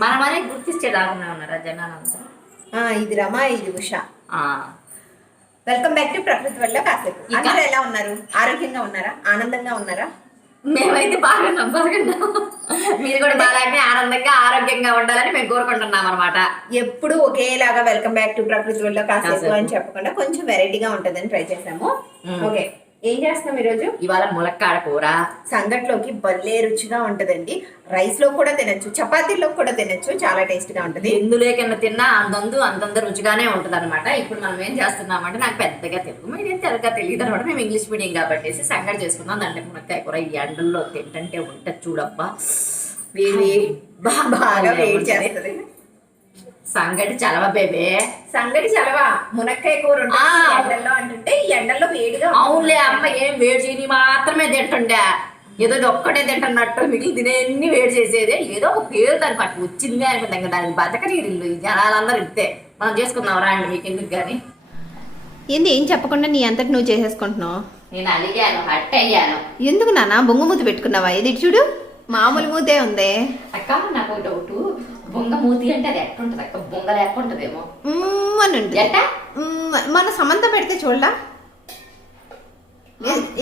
మనమనే గుర్తించే రాకుండా ఉన్నారా జనాలంతా. ఇది రమ, ఇది ఉష. వెల్కమ్ బ్యాక్ టు ప్రకృతి వల్ల కాసేపు. అందరూ ఎలా ఉన్నారు? ఆరోగ్యంగా ఉన్నారా? ఆనందంగా ఉన్నారా? మేమైతే బాగున్నాం. మీరు కూడా బాగానే ఆనందంగా ఆరోగ్యంగా ఉండాలని మేము కోరుకుంటున్నాం అనమాట. ఎప్పుడు ఒకేలాగా వెల్కమ్ బ్యాక్ టు ప్రకృతి వల్ల కాసేపు అని చెప్పకుండా కొంచెం వెరైటీగా ఉంటుందని ట్రై చేసాము. ఓకే, ఏం చేస్తాం ఈరోజు? ఇవాళ ములక్కాడ కూర. సంగట్లోకి భలే రుచిగా ఉంటదండి. రైస్ లో కూడా తినచ్చు, చపాతీలో కూడా తినచ్చు, చాలా టేస్ట్ గా ఉంటది. ఎందులోకన్నా తిన్నా అంతంత రుచిగానే ఉంటది అనమాట. ఇప్పుడు మనం ఏం చేస్తున్నామంటే, నాకు పెద్దగా తెలుగు మీడియం తెలుగుగా తెలియదు అనమాట. మేము ఇంగ్లీష్ మీడియం కాబట్టి సంగటి చేసుకున్నాం. దాంట్లో మునక్కాయ కూర ఈ ఎండల్లో తింటంటే ఉంటది చూడబ్బా, వేడి బాగా వేడి చేస్తుంది. సంగటి చలవ బేబే, సంగటి చలవ. మునక్కాయ కూర ఎండల్లో అంటుంటే ఈ ఎండల్లో వేడిగా. అవునులే అమ్మ, ఏం వేడి చేయని మాత్రమే తింటుండే, ఏదో ఒక్కటే తింటున్నట్టు మిగిలిన తినేన్ని వేడి చేసేదే. ఏదో ఒక పేరు దాన్ని పట్టు వచ్చింది అనుకుంటాం కదా, దానికి బతకరీళ్ళు ఈ జనాలందరూ ఇంతే. మనం చేసుకుందాం రండి, మీకు ఎందుకు కానీ. ఏంది ఏం చెప్పకుండా నీ అంతటి నువ్వు చేసేసుకుంటున్నావు? నేను అడిగాను, హట్ అయ్యాను. ఎందుకు నాన్న బొంగు మూతి పెట్టుకున్నావా? ఇది చూడు, మామూలు మూతే ఉంది. అక్క నాకు ఒక డౌట్, బొంగ మూతి అంటే అది ఎట్టుంటది అక్క? బొంగ లేకుంటదేమో అని ఉంటుంది. ఎట్టా మన సమంత పెడితే చూడలా?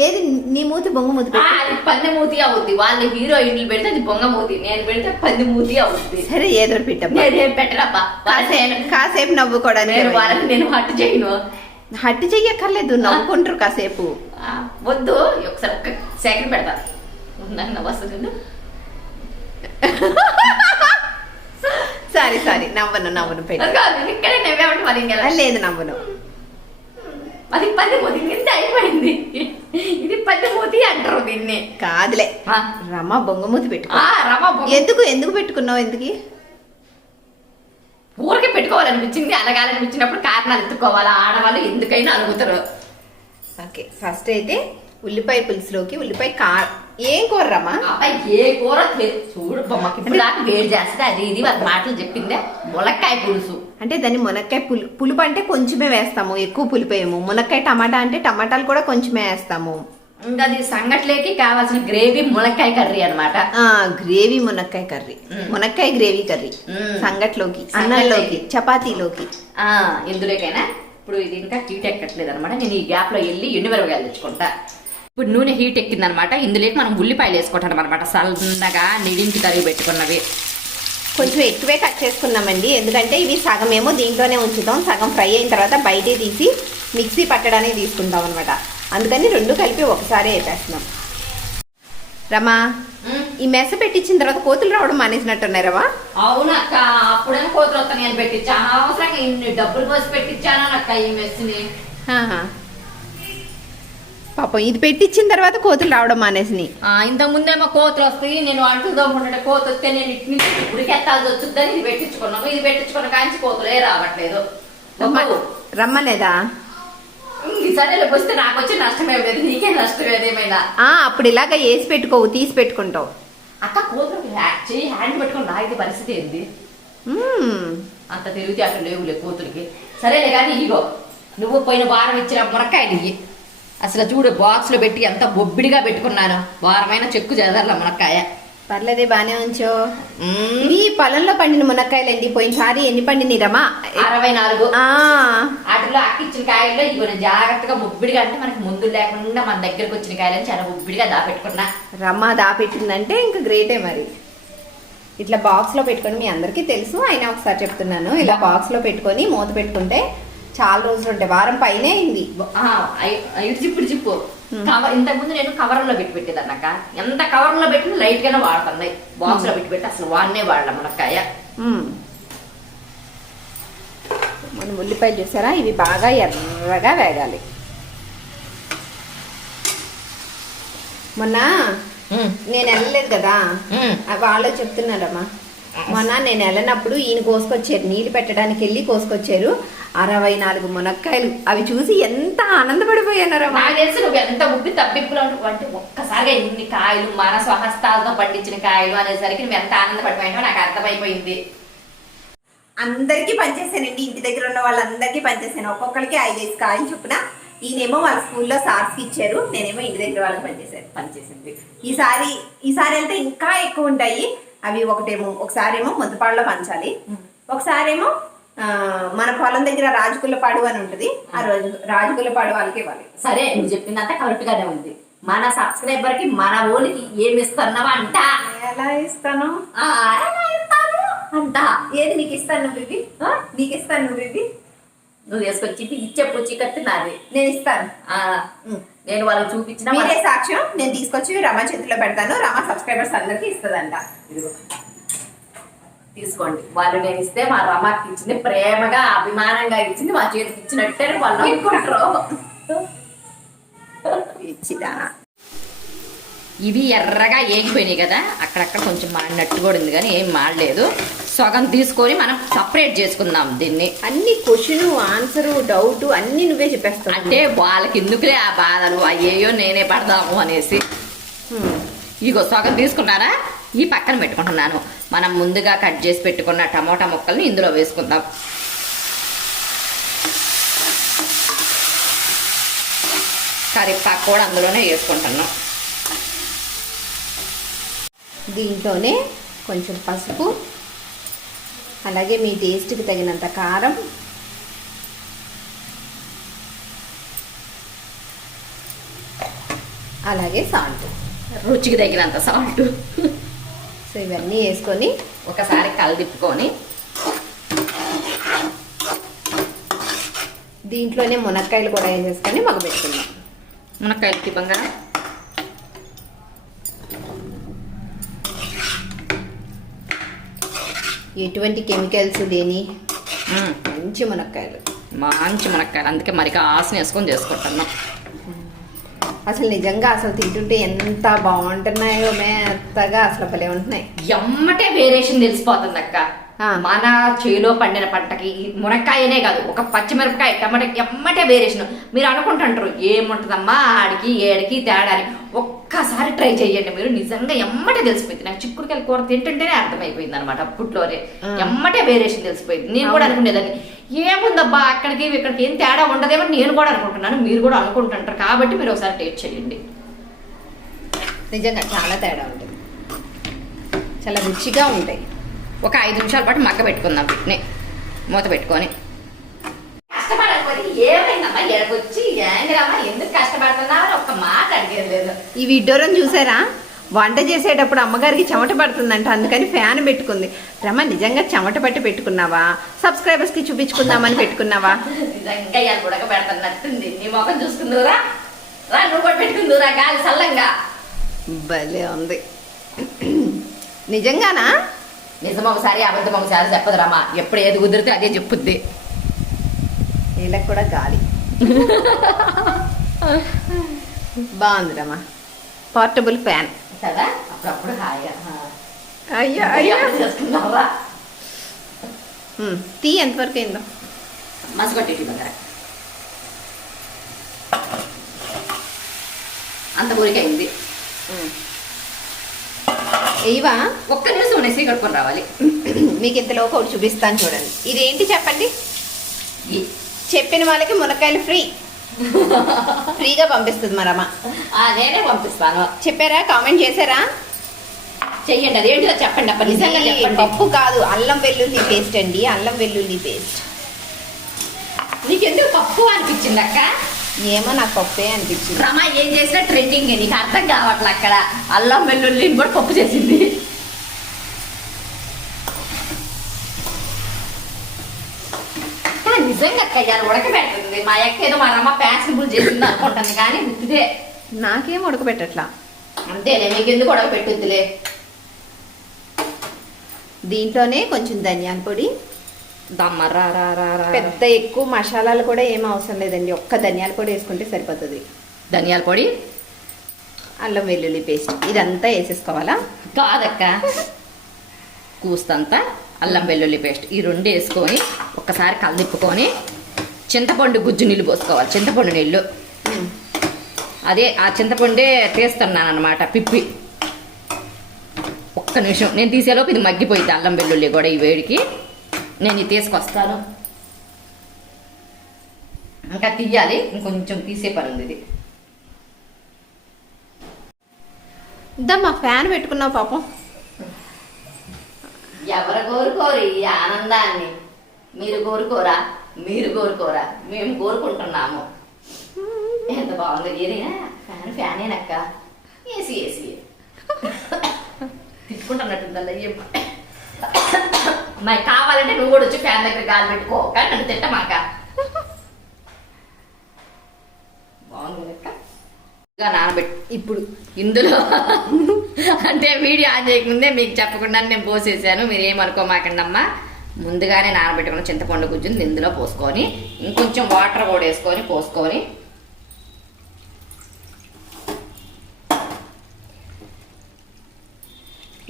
ఏది నీ మూతి బొంగ మూతి? అది పంది మూతి అవుద్ది. వాళ్ళు హీరోయిన్లు పెడితే అది బొంగ మూతి, నేను పెడితే పంది మూతి అవుద్ది. సరే ఏదో పెట్టమ్మా. నేనేం పెట్టరబ్బా, కాసేపు నవ్వుకోవడానికి. వాళ్ళని నేను హట్టు చేయను. హట్టు చెయ్యక్కర్లేదు, నవ్వుకుంటారు కాసేపు. వద్దు, ఒకసారి ఒక్క సెకండ్ పెడతా. వస్తుంది. సారీ సారీ, నవ్వను పెట్టు. ఇక్కడే నవ్వేమంటే మరి ఇంకా లేదు, నవ్వను. అది పది మూతి కింద అయిపోయింది. ఇది పది మూతి అంటారు దీన్ని. కాదులే, రమ బొంగమూతి పెట్టుకో. ఎందుకు పెట్టుకున్నావు? ఎందుకు ఊరికే పెట్టుకోవాలనిపించింది, అనగాలనిపించినప్పుడు కారణాలు ఎత్తుకోవాలా. ఆడవాళ్ళు ఎందుకైనా అడుగుతారు. ఓకే, ఫస్ట్ అయితే ఉల్లిపాయ పులుసులోకి ఉల్లిపాయ ఏం కూర రమ్మా? అబ్బాయి ఏ కూర చూడు బొమ్మకి ఇప్పుడు దాకా వేడి చేస్తే అది ఇది వాళ్ళ మాటలు చెప్పిందే. ములక్కాయ పులుసు అంటే దాన్ని మునక్కాయ పులుపు అంటే కొంచెమే వేస్తాము, ఎక్కువ పులిపేయము. మునక్కాయ టమాటా అంటే టమాటాలు కూడా కొంచెమే వేస్తాము. ఇంకా అది సంగట్లేకి కావాల్సిన గ్రేవీ మునక్కాయ కర్రీ అనమాట. గ్రేవీ మునక్కాయ కర్రీ, మునక్కాయ గ్రేవీ కర్రీ సంగట్లోకి, అన్నంలోకి, చపాతీలోకి, ఎందులోకైనా. ఇప్పుడు ఇది ఇంకా హీట్ ఎక్కట్లేదు అనమాట. నేను ఈ గ్యాప్ లో వెళ్ళి ఎండుమిరపకాయలు తెచ్చుకుంటా. ఇప్పుడు నూనె హీట్ ఎక్కింది అనమాట. ఇందులోకి మనం ఉల్లిపాయలు వేసుకుంటాం అనమాట. సన్నగా నిడించి తరిగి పెట్టుకున్నవి. కొంచెం ఎక్కువే కట్ చేసుకున్నామండి, ఎందుకంటే ఇవి సగం ఏమో దీంట్లోనే ఉంచుతాం, సగం ఫ్రై అయిన తర్వాత బయటే తీసి మిక్సీ పట్టడానికి తీసుకుంటాం అనమాట. అందుకని రెండు కలిపి ఒకసారి వేసేస్తున్నాం. రమా, ఈ మెస పెట్టించిన తర్వాత కోతులు రావడం మానేసినట్టున్నాయి రమా? అవునక్క, అప్పుడేమో కోతులు వస్తాను నేను పెట్టించాను. అవసరంగా ఇన్ని డబ్బులు పోసి పెట్టించాను అక్క ఈ మెస్ని. పాపం ఇది పెట్టించిన తర్వాత కోతులు రావడం మానేసినాయి. ఇంతకు ముందేమో కోతులు వస్తాయి, నేను అంటులు దమ్ముంటే కోత వస్తే నేను ఇటు నుంచి ఉరికెత్తాల్సి వచ్చుద్దని ఇది పెట్టించుకున్నాము. ఇది పెట్టించుకున్న కాంచి కోతులే రావట్లేదు. రమ్మనేదా? సరేలే, వస్తే నాకు వచ్చి నష్టమే లేదు, నీకే నష్టం ఏదేమైనా. అప్పుడు ఇలాగ వేసి పెట్టుకోవు, తీసి పెట్టుకుంటావు. అక్క కోతులు హ్యాండ్ పెట్టుకుని రాయితే పరిస్థితి ఏంది? అంత తిరిగితే అక్కడ లేవులే కోతులకి. సరేలే కానీ ఇగో, నువ్వు పోయిన వారం ఇచ్చిన మునక్కాయలు ఇవి అసలు చూడు, బాక్స్ లో పెట్టి ఎంత బొబ్బిడిగా పెట్టుకున్నాను. వారమైన చెక్కు చేదాల మునక్కాయ. పర్లేదే, బానే ఉంచో. ఇవి పొలంలో పండిన మునక్కాయలండి. పోయినసారి ఎన్ని పండినాయి రమా? 64. వాటిలో అక్కిచ్చిన కాయల్లో ఇవి జాగ్రత్తగా బొబ్బిడిగా, అంటే మనకి ముందు లేకుండా మన దగ్గరకు వచ్చిన కాయలని చాలా బొబ్బిడిగా దాపెట్టుకున్నా. రమ్మ దాపెట్టిందంటే ఇంకా గ్రేటే మరి. ఇట్లా బాక్స్ లో పెట్టుకొని, మీ అందరికీ తెలుసు అయినా ఒకసారి చెప్తున్నాను, ఇలా బాక్స్ లో పెట్టుకొని మూత పెట్టుకుంటే చాలా రోజులు ఉంటాయి. వారం పైనే అయింది. జిప్పుడు జిప్పు ఇంతకు ముందు నేను కవర్లో పెట్టి పెట్టేదన్నాక, ఎంత కవర్లో పెట్టి లైట్ గానే వాడుతున్నాయి. బాక్స్ లో పెట్టి అసలు వాడినే వాడలా మునక్కాయ. మనం ఉల్లిపాయలు చూసారా, ఇవి బాగా ఎర్రగా వేగాలి. మొన్న నేను వెళ్ళలేదు కదా, వాళ్ళు చెప్తున్నారమ్మా. మొన్న నేను వెళ్ళినప్పుడు ఈయన కోసుకొచ్చారు, నీళ్ళు పెట్టడానికి వెళ్ళి కోసుకొచ్చారు 64 మునక్కాయలు. అవి చూసి ఎంత ఆనందపడిపోయాను. నాకు తెలిసి నువ్వు ఎంత ఉబ్బి తబ్బిప్పులు అంటే ఒక్కసారిగా ఇన్ని కాయలు మన స్వహస్తాలతో పండించిన కాయలు అనేసరికి నువ్వు ఎంత ఆనందపడిపోయావో నాకు అర్థమైపోయింది. అందరికీ పనిచేసానండి, ఇంటి దగ్గర ఉన్న వాళ్ళందరికీ పనిచేసాను. ఒక్కొక్కరికి 5 కాయలు చొప్పున. ఈయనేమో వాళ్ళ స్కూల్లో సార్స్కి ఇచ్చారు, నేనేమో ఇంటి దగ్గర వాళ్ళకి పనిచేసింది. ఈసారి వెళ్తే ఇంకా ఎక్కువ ఉంటాయి. అవి ఒకసారేమో ముద్దపాడులో పంచాలి, ఒకసారేమో మన పొలం దగ్గర రాజుకులపాడు అని ఉంటుంది, ఆ రోజు రాజుకులపాడు వాళ్ళకి ఇవ్వాలి. సరే నువ్వు చెప్పిందంతా కరెక్ట్ గానే ఉంది. మన సబ్స్క్రైబర్ కి మన ఊరికి ఏమి ఇస్తున్నావా అంట. ఎలా ఇస్తాను అంట. ఏది నీకు ఇస్తాను నువ్వు ఇది, నీకు ఇస్తాను నువ్వు ఇది, నువ్వు వేసుకొచ్చి ఇచ్చే పుచ్చికత్తి నాది, నేను ఇస్తాను. నేను వాళ్ళకి చూపించిన మీరే సాక్ష్యం. నేను తీసుకొచ్చి రమ చేతిలో పెడతాను, రమ సబ్స్క్రైబర్స్ అందరికి ఇస్తుందంట. ఇదిగో తీసుకోండి. వాళ్ళు నేను ఇస్తే మా రమాకి ఇచ్చింది, ప్రేమగా అభిమానంగా ఇచ్చింది, మా చేతికి ఇచ్చినట్టే వాళ్ళు అనుకుంటారు. ఇచ్చిదా. ఇవి ఎర్రగా ఏగిపోయినాయి కదా, అక్కడక్కడ కొంచెం మాడినట్టు కూడా ఉంది కానీ ఏం మాడలేదు. సగం తీసుకొని మనం సపరేట్ చేసుకుందాం దీన్ని. అన్ని క్వశ్చన్ ఆన్సరు డౌట్ అన్ని నువ్వే చెప్పేస్తావు. అంటే వాళ్ళకి ఎందుకులే ఆ బాధలు, అయ్యేయో నేనే పడదాము అనేసి. ఇగో సగం తీసుకున్నారా, ఈ పక్కన పెట్టుకుంటున్నాను. మనం ముందుగా కట్ చేసి పెట్టుకున్న టమోటా ముక్కల్ని ఇందులో వేసుకుందాం. కరివేపాకు కూడా అందులోనే వేసుకుంటున్నాం. దీంట్లోనే కొంచెం పసుపు, అలాగే మీ టేస్ట్కి తగినంత కారం, అలాగే సాల్ట్, రుచికి తగినంత సాల్ట్. సో ఇవన్నీ వేసుకొని ఒకసారి కలిదిప్పుకొని దీంట్లోనే మునక్కాయలు కూడా వేసేసుకొని మగబెట్టుకుందాం. మునక్కాయలు తిప్పంగా ఎటువంటి కెమికల్స్ లేని మంచి మునక్కాయలు, మంచి మునక్కాయలు. అందుకే మరి ఆసన వేసుకొని చేసుకుంటున్నాం. అసలు నిజంగా అసలు తింటుంటే ఎంత బాగుంటున్నాయో, మెత్తగా అసలు భలే ఉంటున్నాయి. ఎమ్మటే వేరియేషన్ తెలిసిపోతుంది అక్క. మన చేలో పండిన పంటకి మునక్కాయనే కాదు, ఒక పచ్చిమిరపకాయ టమాటా ఎమ్మటే వేరియేషన్. మీరు అనుకుంటుంటారు ఏముంటుందమ్మా ఆడికి ఏడికి తేడా అని. ఒక్కసారి ట్రై చేయండి మీరు, నిజంగా ఎమ్మటే తెలిసిపోయింది. నాకు చిక్కుడుకాయల కూర తింటుంటేనే అర్థమైపోయింది అనమాట. అప్పట్లోనే ఎమ్మటే వేరియేషన్ తెలిసిపోయింది. నేను కూడా అనుకునేదాన్ని ఏముందబ్బా అక్కడికి ఇక్కడికి ఏం తేడా ఉండదేమో నేను కూడా అనుకుంటున్నాను, మీరు కూడా అనుకుంటుంటారు. కాబట్టి మీరు ఒకసారి టేస్ట్ చేయండి. నిజంగా చాలా తేడా ఉంటుంది, చాలా రుచిగా ఉంటాయి. ఒక 5 నిమిషాల పాటు మగ్గ పెట్టుకుందాం వీటిని మూత పెట్టుకొని. కష్టపడకపోతే ఏమైందమ్మా ఎడకొచ్చి ఏంద్రమ్మా ఎందుకు కష్టపడుతున్నావు అని ఒక్క మాట అడిగేది లేదు. ఈ విడ్డూరం చూసారా, వంట చేసేటప్పుడు అమ్మగారికి చెమట పడుతుందంట, అందుకని ఫ్యాన్ పెట్టుకుంది. రమ నిజంగా చెమట పట్టి పెట్టుకున్నావా, సబ్స్క్రైబర్స్ కి చూపించుకుందామని పెట్టుకున్నావా? నిజంగా ఇలా ఉడక పెడుతున్నట్టుంది. నీ ముఖం చూసుకుందురా, రా నువ్వు కూడా పెట్టుకుందురా గాలి సల్లంగా. భలే ఉంది. నిజంగానా? నిజం ఒకసారి అబద్ధం ఒకసారి చెప్పదు రమ్మా. ఎప్పుడు ఏది కుదిరితే అదే చెప్పుద్ది. వీళ్ళకి కూడా గాలి బాగుంది రమ్మా. పోర్టబుల్ ఫ్యాన్ కదా, అప్పుడప్పుడు హాయిగా. అయ్యా అయ్యా చేసుకున్నావా? టీ ఎంతవరకు అయిందో మసగొట్టి దగ్గర అంత ఊరికైంది. ఇవా ఒక్క నిమిషం అనేసి కడుక్కొని రావాలి. మీకు ఇంతలోకి ఒకటి చూపిస్తాను చూడండి. ఇదేంటి చెప్పండి? చెప్పిన వాళ్ళకి మునక్కాయలు ఫ్రీగా పంపిస్తుంది మా రమ. నేనే పంపిస్తాను. చెప్పారా? కామెంట్ చేశారా? చెయ్యండి. అదేంటిదో చెప్పండి అప్ప. నిజంగా చెప్పండి. పప్పు కాదు, అల్లం వెల్లుల్లి పేస్ట్ అండి. అల్లం వెల్లుల్లి పేస్ట్. నీకెందుకు పప్పు అనిపించింది అక్క? ఏమో నాకు పప్పే అనిపించింది. రమా ఏం చేసినా ట్రెండింగ్, నీకు అర్థం కావట్లే. అక్కడ అల్లం వెల్లుల్లిని కూడా పప్పు చేసింది. నిజంగా అక్క ఉడకబెడుతుంది. మా అక్క ఏదో మా రమ్మ ఫ్యాషనబుల్ చేసింది అనుకుంటుంది కానీ గుర్తుదే. నాకేం ఉడకబెట్టట్లా. అంతేలే, మీకెందుకు ఉడకబెట్టుద్దిలే. దీంట్లోనే కొంచెం ధనియాల పొడి, పెద్ద ఎక్కువ మసాలాలు కూడా ఏం అవసరం లేదండి. ఒక్క ధనియాల పొడి వేసుకుంటే సరిపోతుంది. ధనియాల పొడి, అల్లం వెల్లుల్లి పేస్ట్ ఇదంతా వేసేసుకోవాలా? కాదక్క, కూస్తంతా అల్లం వెల్లుల్లి పేస్ట్ ఈ రెండు వేసుకొని ఒక్కసారి కలిదిప్పుకొని చింతపండు గుజ్జు నీళ్ళు పోసుకోవాలి. చింతపండు నీళ్ళు అదే ఆ చింతపండే తీస్తున్నాను అనమాట పిప్పి. ఒక్క నిమిషం నేను తీసేలోపు ఇది మగ్గిపోయింది. అల్లం వెల్లుల్లి కూడా ఈ వేడికి నేను ఇది తీసుకొస్తాను. ఇంకా తీయాలి, ఇంకొంచెం తీసే పని ఉంది. ఇది మా ఫ్యాన్ పెట్టుకున్నావు పాపం. ఎవరు కోరుకోరు ఈ ఆనందాన్ని? మీరు కోరుకోరా? మీరు కోరుకోరా? మేము కోరుకుంటున్నాము. ఎంత బాగుంది. ఏదైనా ఫ్యానేనక్క. ఏసీ తిట్టుకుంటున్నట్టుందల్లా ఏం మరి కావాలంటే నువ్వు కూడా వచ్చి ఫ్యాన్ దగ్గర గాలి పెట్టుకో, కానీ నన్ను తిట్టమాక. బాగుంది లెక్క. నానబెట్టి ఇప్పుడు ఇందులో అంటే వీడియో ఆన్ చేయకముందే మీకు చెప్పకుండా నేను పోసేసాను, మీరు ఏమనుకోమాకండి అమ్మా. ముందుగానే నానబెట్టుకున్న చింతపండు గుజ్జుని ఇందులో పోసుకొని ఇంకొంచెం వాటర్ కూడా వేసుకొని పోసుకొని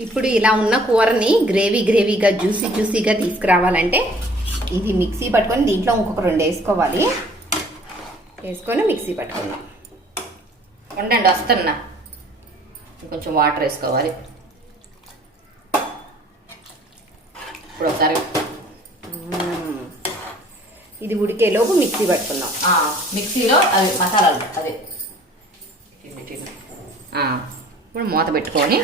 ఇప్పుడు ఇలా ఉన్న కూరని గ్రేవీగా జ్యూసీగా తీసుకురావాలంటే ఇది మిక్సీ పట్టుకొని దీంట్లో ఇంకొక 2 వేసుకోవాలి. వేసుకొని మిక్సీ పట్టుకుందాం. ఉండండి వస్తున్నా. కొంచెం వాటర్ వేసుకోవాలి. ఇప్పుడు ఒకసారి ఇది ఉడికేలోపు మిక్సీ పట్టుకుందాం. మిక్సీలో అవి మసాలాలు అదే ఇప్పుడు మూత పెట్టుకొని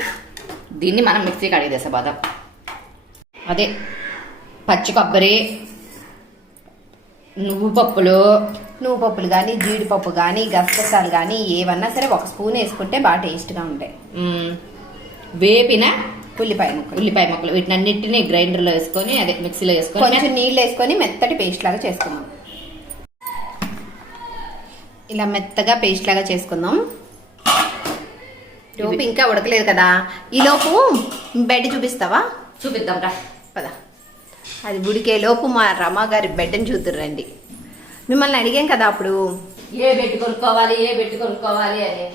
దీన్ని మనం మిక్సీ కడిగేసా బాదం అదే పచ్చి కొబ్బరి, నువ్వు పప్పులు కానీ జీడిపప్పు కానీ గసగసాలు కానీ ఏవన్నా సరే 1 స్పూన్ వేసుకుంటే బాగా టేస్ట్గా ఉంటాయి. వేపిన ఉల్లిపాయ ముక్కలు వీటిని అన్నిటిని గ్రైండర్లో వేసుకొని అదే మిక్సీలో వేసుకొని కొంచెం నీళ్ళు వేసుకొని మెత్తటి పేస్ట్ లాగా చేసుకుందాం. ఇలా మెత్తగా పేస్ట్ లాగా చేసుకుందాం. లోపు ఇంకా ఉడకలేదు కదా, ఈలోపు బెడ్ చూపిస్తావా? చూపిద్దాం రా పద. అది ఉడికే లోపు మా రమాగారి బెడ్ని చూద్దురండి. మిమ్మల్ని అడిగాం కదా అప్పుడు ఏ బెడ్ కొనుక్కోవాలి అని.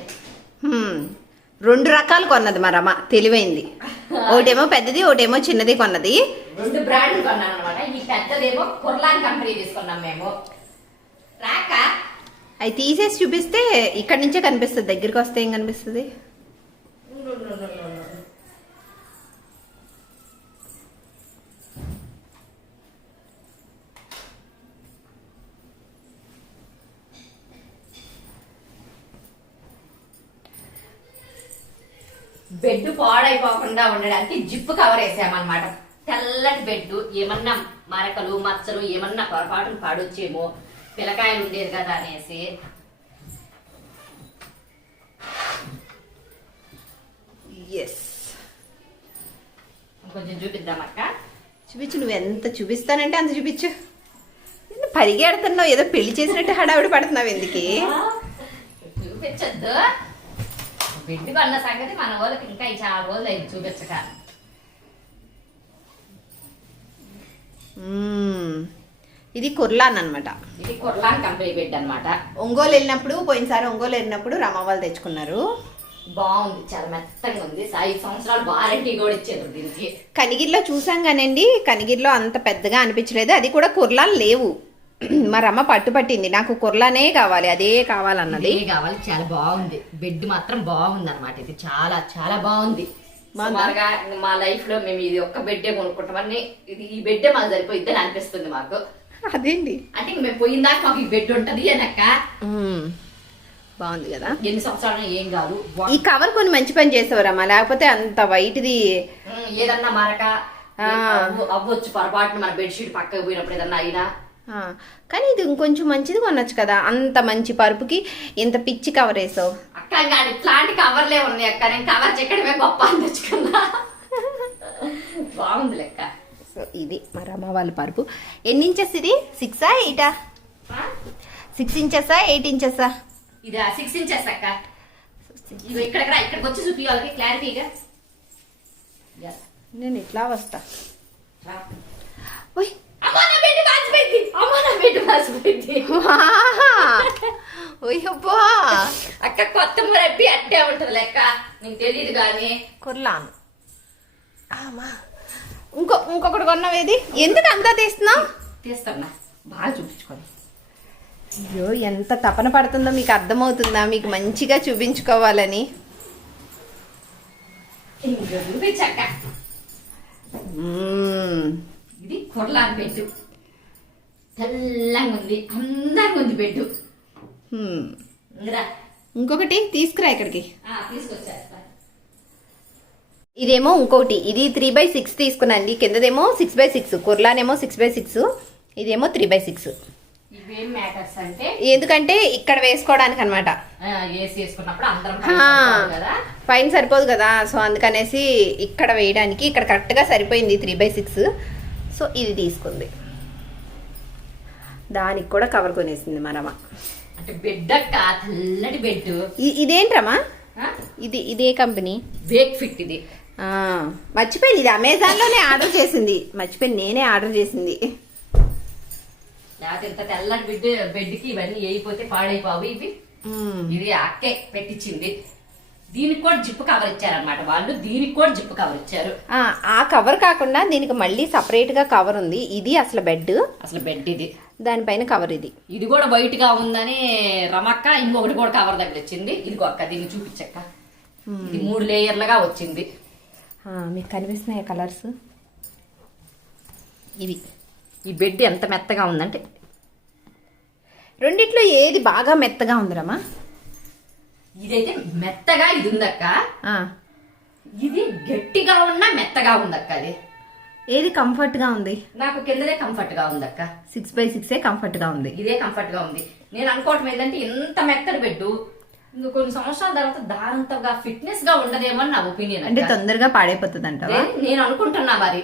2 రకాలు కొన్నది మా రమ, తెలివైంది. ఒకటేమో పెద్దది, ఒకటేమో చిన్నది కొన్నది. 2 బ్రాండ్లు కొన్నాను అనమాట. ఈ పెద్దదేమో కుర్లాన్ కంపెనీ తీసుకున్నాం మేము. రాక అవి తీసేసి చూపిస్తే ఇక్కడి నుంచే కనిపిస్తుంది, దగ్గరికి వస్తే ఏం కనిపిస్తుంది? బెడ్ పాడైపోకుండా ఉండడానికి జిప్ కవర్ వేసామన్నమాట. తెల్లటి బెడ్, ఏమన్నా మరకలు మచ్చలు ఏమన్నా పొరపాటును పాడొచ్చేమో, పిల్లకాయలు ఉండేది కదా అనేసి. కొంచెం చూపిద్దామక్క. చూపించు, నువ్వు ఎంత చూపిస్తానంటే అంత చూపించు. పరిగెడుతున్నావు, ఏదో పెళ్లి చేసినట్టు హడావిడి పడుతున్నావు ఎందుకు? చూపించద్దు. బెడ్ కొన్న సంగతి మన వాళ్ళకి ఇంకా చాలా రోజులు అయింది చూపించక. ఇది కుర్లాన్ అనమాట. ఇది కుర్లాన్ కంపెనీ బెడ్ అనమాట. పోయినసారి ఒంగోలు వెళ్ళినప్పుడు రమ వాళ్ళు తెచ్చుకున్నారు. బాగుంది, చాలా మెత్తగా ఉంది. 5 సంవత్సరాలు వారంటీ కూడా ఇచ్చారు దీనికి. కనిగిరిలో చూసాం కానండి, కనిగిరిలో అంత పెద్దగా అనిపించలేదు. అది కూడా కుర్లాన్ లేవు. మా రమ్మ పట్టుపట్టింది, నాకు కుర్లానే కావాలి, అదే కావాలన్నది. కావాలి, చాలా బాగుంది. బెడ్ మాత్రం బాగుంది అనమాట. ఇది చాలా చాలా బాగుంది. మా లైఫ్ లో మేము ఇది ఒక్క బెడ్డే కొనుక్కుంటామని, ఇది ఈ బెడ్డే మాకు సరిపోయిద్ది అని అనిపిస్తుంది మాకు. అదేంటి అంటే మేము పోయిందాక మాకు ఈ బెడ్ ఉంటది అనక్క. బాగుంది కదా, ఎన్ని సంవత్సరాలు ఏం కాదు. ఈ కవర్ కొన్ని మంచి పని చేసేవారమ్మా, లేకపోతే అంత వైట్ది ఏదన్నా మరక అవ్వచ్చు పొరపాటున మన బెడ్షీట్ పక్కకు పోయినప్పుడు ఏదన్నా అయినా. కానీ ఇది ఇంకొంచెం మంచిది కొనొచ్చు కదా, అంత మంచి పరుపుకి ఇంత పిచ్చి కవర్ వేసావు అక్క. ఇట్లాంటి కవర్లే ఉన్నాయి అక్క, నేను కవర్ చెక్కడమే గొప్ప అని తెచ్చుకున్నా. బాగుంది లెక్క. సో ఇది మా రమ్మ వాళ్ళ పరుపు. ఎన్ని ఇంచెస్ ఇది? 6ఆ 8ఆ? 6 ఇంచెసా 8 ఇంచెసా? ఇది 6 ఇంచెస్ అక్క. ఇక్కడికి వచ్చి చూపి వాళ్ళకి క్లారిటీగా. నేను ఇట్లా వస్తా. అక్క కొత్త మురబ్బి అట్టే ఉంటది లెక్క, నీకు తెలియదు కానీ. కుర్లాన్ ఇంకొకటి కొన్నావేది? ఎందుకు అంతా తీస్తున్నా బాగా చూపించుకోండి. అయ్యో, ఎంత తపన పడుతుందో మీకు అర్థమవుతుందా? మీకు మంచిగా చూపించుకోవాలని. చూపించక్క. ఇది కుర్లాన్ బెడ్, తెల్లంగా ఉంది, అందంగా ఉంది బెడ్. ఇంకొకటి తీసుకురా ఇక్కడికి. తీసుకొచ్చేస్తా. ఇదేమో ఇంకోటి, ఇది 3/6 తీసుకున్నాండి. కిందదేమో 6/6, కుర్లానేమో 6/6, ఇదేమో 3/6. ఇవేం మ్యాటర్స్ అంటే ఎందుకంటే ఇక్కడ వేసుకోవడానికి అనమాట. ఏసీ వేసుకున్నప్పుడు అందరం పైన కదా, పైన సరిపోదు కదా, సో అందుకనేసి ఇక్కడ వేయడానికి ఇక్కడ కరెక్ట్గా సరిపోయింది 3/6. సో ఇది తీసుకుంది. దానికి కూడా కవర్ కొనేసింది మనమ్మ. అంటే బెడ్ అక్క, తెల్లటి బెడ్. ఇదేంట్రమ్మా? ఇదే కంపెనీ వేక్ ఫిట్. ఇది మర్చిపోయింది, ఇది అమెజాన్లోనే ఆర్డర్ చేసింది. మర్చిపోయింది, నేనే ఆర్డర్ చేసింది. లేకపోతే ఇంత తెల్లటి బెడ్కి ఇవన్నీ వేయిపోతే పాడైపోవు ఇవి. ఇది అక్కే పెట్టించింది. దీనికి కూడా జిప్ కవర్ ఇచ్చారనమాట వాళ్ళు. దీనికి కూడా జిప్ కవర్ ఇచ్చారు. ఆ కవర్ కాకుండా దీనికి మళ్ళీ సపరేట్ గా కవర్ ఉంది. ఇది అసలు బెడ్ ఇది, దానిపైన కవర్ ఇది కూడా వైట్ గా ఉందని రమక్క ఇంకొకటి కూడా కవర్ దగ్గర వచ్చింది. ఇది అక్క దీన్ని చూపించక్క. ఇది 3 లేయర్లుగా వచ్చింది. మీకు కనిపిస్తున్నాయి కలర్స్ ఇవి. ఈ బెడ్ ఎంత మెత్తగా ఉందంటే, రెండిట్లో ఏది బాగా మెత్తగా ఉందిరమ్మా? ఇదైతే మెత్తగా ఇది ఉందక్క. ఇది గట్టిగా ఉన్నా మెత్తగా ఉందక్క. అది ఏది కంఫర్ట్ గా ఉంది? నాకు కిందదే కంఫర్ట్ గా ఉందక్క. 6/6 కంఫర్ట్ గా ఉంది. ఇదే కంఫర్ట్ గా ఉంది. నేను అనుకోవటం ఏంటంటే ఇంత మెత్తడి బెడ్ ఇంకా కొన్ని సంవత్సరాల తర్వాత దారంతగా ఫిట్నెస్ గా ఉండదేమో అని నా ఒపీనియన్. అంటే తొందరగా పాడైపోతుంది అంటావా? నేను అనుకుంటున్నా. మరి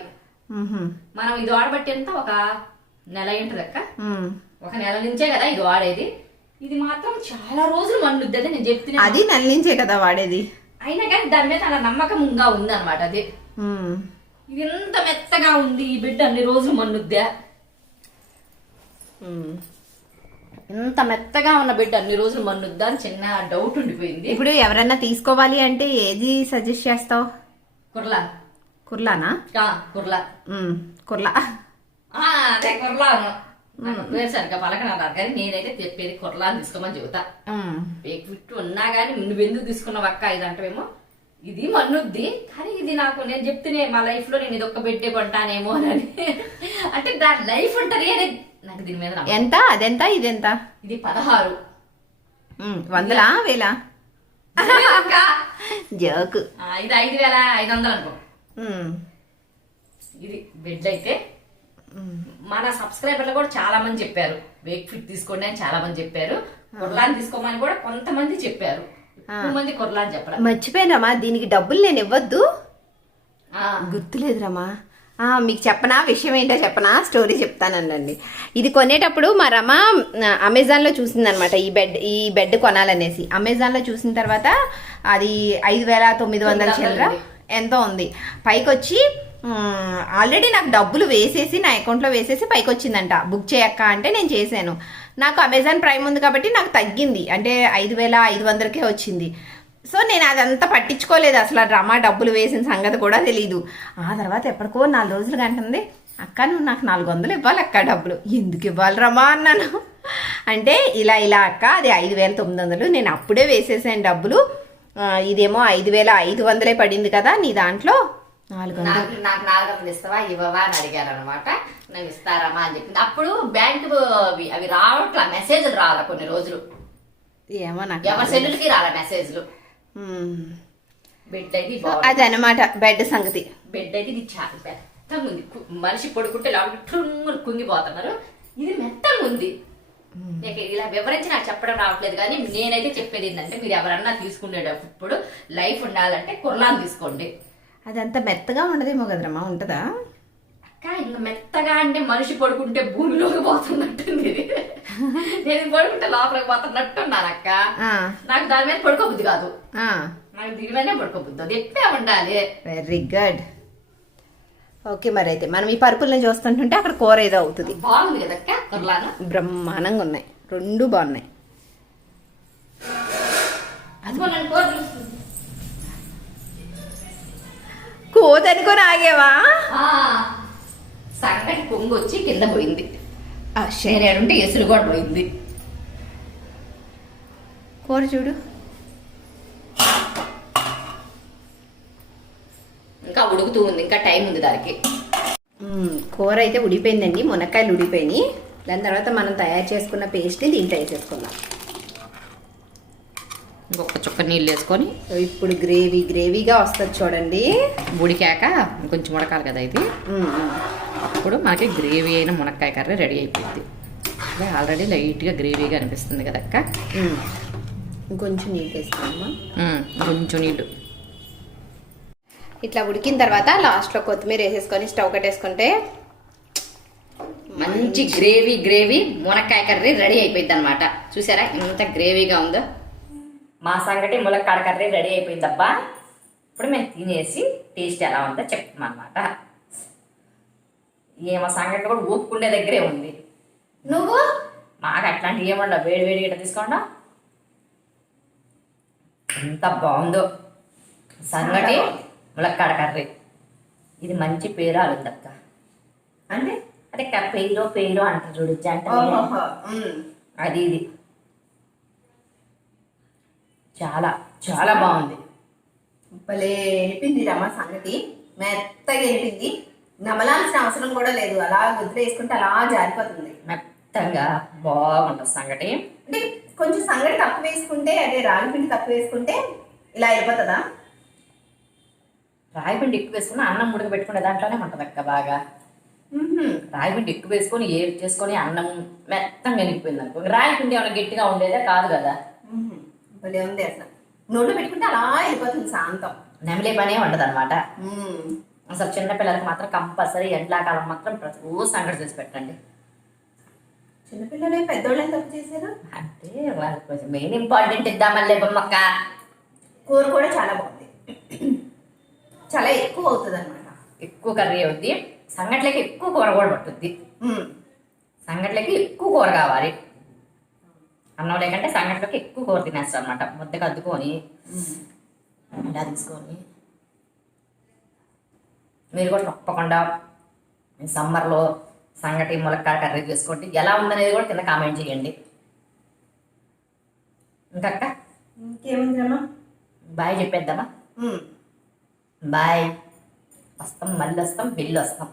మనం ఇది వాడబట్టి ఎంత ఒక నెల ఏంటది అక్క? ఒక నెల నుంచే కదా ఇది వాడేది. ఇది మాత్రం చాలా రోజులు మన్నుద్ది. అదే నేను చెప్తున్నా, అది నెల నుంచే కదా వాడేది. అయినా కానీ దాని మీద అలా నమ్మకంగా ఉంది అనమాట. అది ఇది ఎంత మెత్తగా ఉంది ఈ బిడ్డ, అన్ని రోజులు మన్నుద్దా? ఇంత మెత్తగా ఉన్న బిడ్డ అన్ని రోజులు మన్నుద్దా అని చిన్న డౌట్ ఉండిపోయింది. ఇప్పుడు ఎవరైనా తీసుకోవాలి అంటే ఏది సజెస్ట్ చేస్తావు? కుర్లానా? కుర్లా. అదే కుర్లా. సరిగ్గా పలకనన్నారు కానీ నేనైతే చెప్పేది కుర్లాని తీసుకోమని చెబుతా. వేక్ ఫిట్ ఉన్నా గానీ నువ్వెందుకు తీసుకున్నావు అక్క ఇది అంటవేమో. ఇది మన్నుద్ది కానీ ఇది నాకు, నేను చెప్తేనే మా లైఫ్ లో నేను ఇది ఒక్క బెడ్డే కొంటానేమో అని. అంటే దాని లైఫ్ ఉంటది అని నాకు దీని మీద. ఎంత అదెంత ఇదెంత? ఇది 16 వందలా వేలా? జోక్. ఇది 5,500 అనుకో. ఇది బెడ్ అయితే మన సబ్స్క్రైబర్లు కూడా చాలా మంది చెప్పారు వేక్ ఫిట్ తీసుకోండి అని. చాలా మంది చెప్పారు కుర్లాని తీసుకోమని కూడా కొంతమంది చెప్పారు. ఎక్కువ మంది కుర్లాని చెప్పారు. మర్చిపోయినమ్మా, దీనికి డబ్బులు నేను ఇవ్వద్దు. గుర్తులేదు రమ్మా. మీకు చెప్పనా విషయం ఏంటో చెప్పనా? స్టోరీ చెప్తానండి. ఇది కొనేటప్పుడు మా రమ అమెజాన్లో చూసిందనమాట. ఈ బెడ్ కొనాలనేసి అమెజాన్లో చూసిన తర్వాత అది 5,900 చిల్లర ఎంతో ఉంది. పైకి వచ్చి ఆల్రెడీ నాకు డబ్బులు వేసేసి నా అకౌంట్లో వేసేసి పైకి వచ్చిందంట. బుక్ చేయక్క అంటే నేను చేశాను. నాకు అమెజాన్ ప్రైమ్ ఉంది కాబట్టి నాకు తగ్గింది, అంటే 5,500కే వచ్చింది. సో నేను అదంతా పట్టించుకోలేదు అసలు. రమా డబ్బులు వేసిన సంగతి కూడా తెలీదు. ఆ తర్వాత ఎప్పటికో 4 రోజులు గంటుంది, అక్క నువ్వు నాకు 400 ఇవ్వాలి అక్క డబ్బులు. ఎందుకు ఇవ్వాలి రమా అన్నాను. అంటే ఇలా అక్క అది 5,900 నేను అప్పుడే వేసేసాను డబ్బులు. ఇదేమో 5,500 పడింది కదా నీ దాంట్లో, 400. నాకు 400 ఇస్తావా ఇవ్వవా అని అడిగారు అనమాట. నాకు ఇస్తారమ్మా అని చెప్పింది. అప్పుడు బ్యాంకు అవి రావట్లా, మెసేజ్లు రావాలా కొన్ని రోజులు. ఏమో నాకు ఎవరి సెల్లులకి రాలా మెసేజ్లు. బెడ్ అయితే అది అనమాట బెడ్ సంగతి. బెడ్ అయితే ఇది చాలా మెత్తగా ఉంది. మనిషి పడుకుంటే లోపల కుంగిపోతున్నారు. ఇది మెత్తగా ఉంది. ఇలా వివరించి నాకు చెప్పడం రావట్లేదు కానీ నేనైతే చెప్పేది ఏంటంటే మీరు ఎవరన్నా తీసుకునేటప్పుడు లైఫ్ ఉండాలంటే కుర్లాని తీసుకోండి. అదంతా మెత్తగా ఉండదేమో కదరమ్మా? ఉంటదా అక్క? ఇంకా మెత్తగా అంటే మనిషి పడుకుంటే భూమిలోకి పోతున్నట్టుంది. నేను పడుకుంటే లోపలికి పోతున్నట్టున్నాను అక్క. నాకు దాని మీద పడుకోబుద్ది కాదు. నాకు దీని మీదనే పడుకోబుద్ది. అది ఎట్లా ఉండాలి. Very good. ఓకే, మరి అయితే మనం ఈ పరుపులను చూస్తుంటుంటే అక్కడ కూర ఏదో అవుతుంది. బాగుంది కదక్క కుర్లాను? బ్రహ్మాండంగా ఉన్నాయి, 2 బాగున్నాయి. కోతనుకొని ఆగేవా? సగటి పొంగు వచ్చి కింద పోయింది. నేనేడుంటే ఎసురు కూడా పోయింది. కూర చూడు, ఇంకా ఉడుకుతూ ఉంది, ఇంకా టైం ఉంది దానికి. కూర అయితే ఉడిపోయిందండి, మునక్కాయలు ఉడిపోయినాయి. దాని తర్వాత మనం తయారు చేసుకున్న పేస్ట్ని దీంట్లో వేసేసుకుందాం. ఇంకొక చుక్క నీళ్ళు వేసుకొని సో ఇప్పుడు గ్రేవీగా వస్తుంది చూడండి. ఉడికాక కొంచెం ఉడకాలి కదా ఇది. అప్పుడు మనకి గ్రేవీ అయిన మునక్కాయ కర్రీ రెడీ అయిపోయింది. ఆల్రెడీ లైట్గా గ్రేవీగా అనిపిస్తుంది కదా అక్క. ఇంకొంచెం నీళ్ళు వేసుకోమ్మా. కొంచెం నీళ్ళు. ఇట్లా ఉడికిన తర్వాత లాస్ట్లో కొత్తిమీర వేసేసుకొని స్టవ్ కట్టేసుకుంటే మంచి గ్రేవీ మునక్కాయ కర్రీ రెడీ అయిపోయింది అనమాట. చూసారా ఎంత గ్రేవీగా ఉందో. మా సంగటి ములక్కాడ కర్రీ రెడీ అయిపోయిందబ్బా. ఇప్పుడు మేము తినేసి టేస్ట్ ఎలా ఉందో చెప్తాం అనమాట. ఏమో సంగటి కూడా ఊపుకుండే దగ్గరే ఉంది. నువ్వు మాకు అట్లాంటివి ఏమన్నా వేడి గిట్ట తీసుకోండా. ఎంత బాగుందో సంగటి ములక్కాడ కర్రీ. ఇది మంచి పేరాలు ఉందక్క. అంటే అదే పేరు అంటారు చూడు జంట. అది ఇది చాలా చాలా బాగుంది. భలే ఎనిపింది రమ్మ సంగతి. మెత్తగా ఎనిపింది. నమలాల్సిన అవసరం కూడా లేదు. అలా గుద్ర వేసుకుంటే అలా జారిపోతుంది. మెత్తగా బాగుంటుంది సంగటి. అంటే కొంచెం సంగటి తక్కువ వేసుకుంటే, అదే రాగిపిండి తక్కువ వేసుకుంటే ఇలా అయిపోతుందా? రాగిపిండి ఎక్కువ వేసుకుని అన్నం ఉడకబెట్టుకునే దాంట్లోనే ఉంటుంది అక్క బాగా. రాగిపిండి ఎక్కువ వేసుకొని ఏడు చేసుకొని అన్నం మెత్తంగా వెలిగిపోయింది అనుకో. రాగిపిండి ఏమైనా గట్టిగా ఉండేదే కాదు కదా. భలే ఉంది. అసలు నోట్లో పెట్టుకుంటే అలా అయిపోతుంది శాంతం. నెమలే పనే ఉండదు అనమాట. అసలు చిన్నపిల్లలకి మాత్రం కంపల్సరీ ఎండాకాలం మాత్రం ప్రతి సంగటి చేసి పెట్టండి. చిన్నపిల్లలే పెద్దోళ్ళే తప్పు చేశారు అంటే వాళ్ళకి కొంచెం మెయిన్ ఇంపార్టెంట్ ఇద్దామల్లే బొమ్మక్క. కూర కూడా చాలా బాగుంది. చాలా ఎక్కువ అవుతుంది అనమాట. ఎక్కువ కర్రీ అవుద్ది. సంగట్లకి ఎక్కువ కూర కూడా పట్టుద్ది. సంగట్లకి ఎక్కువ కూర కావాలి. అన్నం లేకంటే సంగట్లకి ఎక్కువ కూర తినేస్తాం అనమాట. ముద్దకు అద్దుకొని ఇలా తీసుకొని మీరు కూడా తప్పకుండా సమ్మర్లో సంగటి ములక్కాడ కర్రీ చేసుకోండి. ఎలా ఉందనేది కూడా కింద కామెంట్ చేయండి. ఇంకక్క ఇంకేముందమ్మా? బాయ్ చెప్పేద్దామా? బాయ్. వస్తాం, మళ్ళీ వస్తాం, వెళ్ళి వస్తాం.